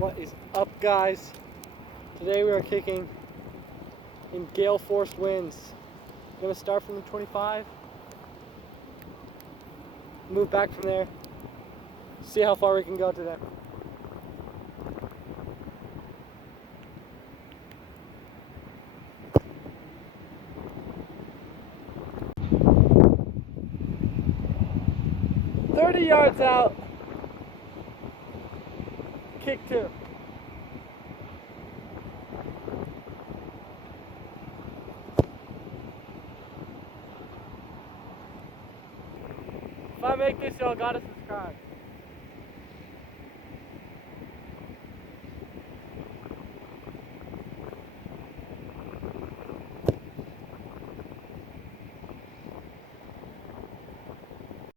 What is up, guys? Today we are kicking in gale force winds. Gonna start from the 25, move back from there, see how far we can go today. "30 yards out, kick 2. If I make this, y'all gotta subscribe.